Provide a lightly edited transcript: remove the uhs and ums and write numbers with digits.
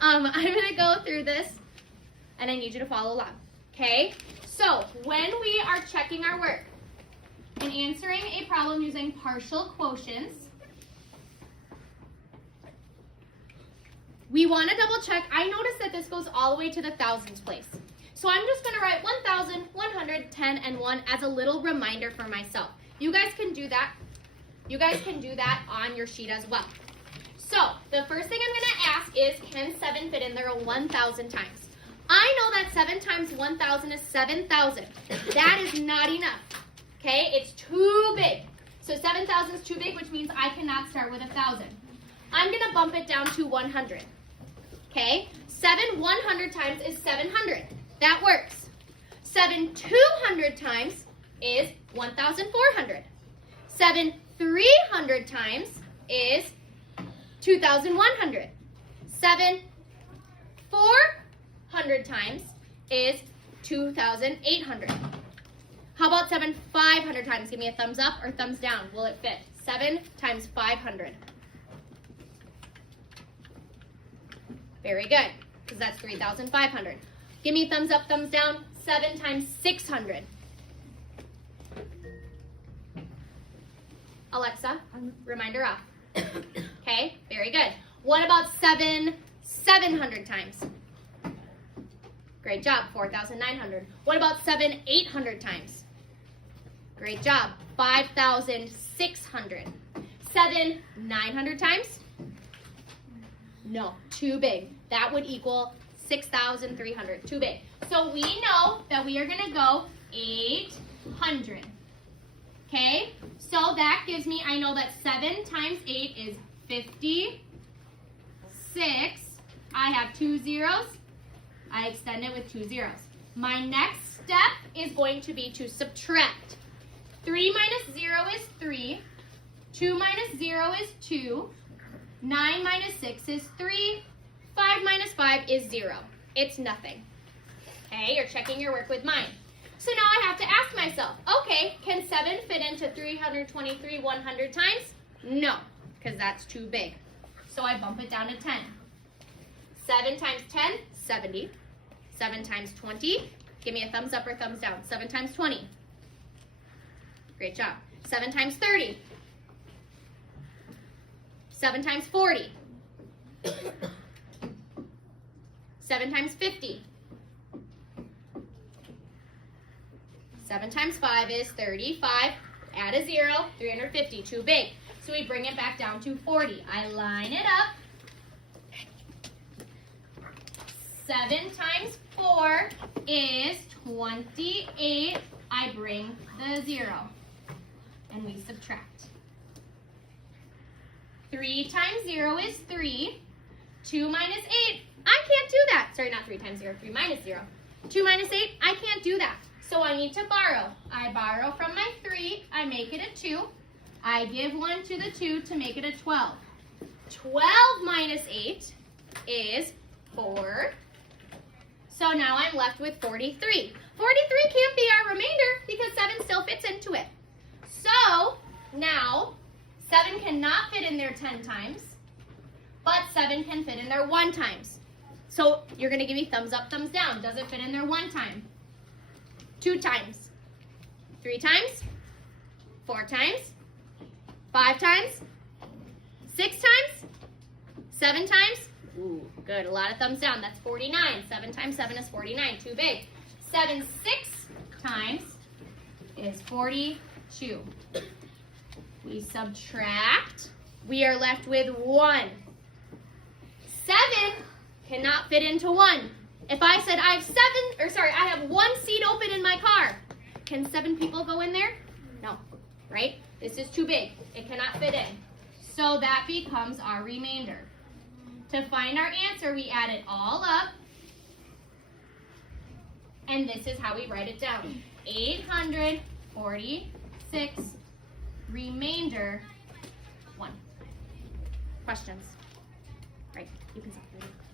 I'm going to go through this, and I need you to follow along, okay? So when we are checking our work and answering a problem using partial quotients, we want to double check. I noticed that this goes all the way to the thousands place. So I'm just going to write 1,110 and 1 as a little reminder for myself. You guys can do that. You guys can do that on your sheet as well. So the first thing I'm going to ask is, can 7 fit in there 1,000 times? I know that 7 times 1,000 is 7,000. That is not enough. Okay, it's too big. So 7,000 is too big, which means I cannot start with 1,000. I'm going to bump it down to 100. Okay, 7 100 times is 700. That works. 7 200 times is 1,400. 7 300 times is 2,100. 7 400 times is 2,800. How about 7 500 times? Give me a thumbs up or thumbs down. Will it fit? 7 times 500. Very good, because that's 3,500. Give me a thumbs up, thumbs down. 7 times 600. Alexa, reminder off. Okay, very good. What about 7 700 times? Great job, 4,900. What about 7 800 times? Great job, 5,600. 7 900 times? No, too big. That would equal 6,300, too big. So we know that we are going to go 800. Okay, so that gives me, I know that 7 times 8 is 56. I have 2 zeros. I extend it with 2 zeros. My next step is going to be to subtract. 3 minus 0 is 3. 2 minus 0 is 2. 9 minus 6 is 3. 5 minus 5 is 0. It's nothing. Okay, you're checking your work with mine. So now I have to ask myself, okay, can 7 fit into 323 100 times? No, because that's too big. So I bump it down to 10. 7 times 10, 70. 7 times 20, give me a thumbs up or thumbs down. 7 times 20. Great job. 7 times 30. 7 times 40. 7 times 50. 7 times 5 is 35. Add a 0, 350, too big. So we bring it back down to 40. I line it up. 7 times 4 is 28. I bring the 0. And we subtract. 3 times 0 is 3. 2 minus 8. I can't do that. Sorry, not 3 times 0. 3 minus 0. 2 minus 8. I can't do that. So I need to borrow. I borrow from my 3. I make it a 2. I give 1 to the 2 to make it a 12. 12 minus 8 is 4. So now I'm left with 43. 43 can't be our remainder because 7 still fits into it. So now 7 cannot fit in there 10 times, but 7 can fit in there 1 times. So you're going to give me thumbs up, thumbs down. Does it fit in there 1 time? 2 times? 3 times? 4 times? 5 times? 6 times? 7 times? Ooh, good. A lot of thumbs down. That's 49. 7 times 7 is 49. Too big. 7 6 times is 42. We subtract. We are left with 1. 7 cannot fit into 1. If I said I have 1 seat open in my car, can 7 people go in there? No, right? This is too big. It cannot fit in. So that becomes our remainder. To find our answer, we add it all up. And this is how we write it down. 846, remainder 1. Questions? Right, you can stop.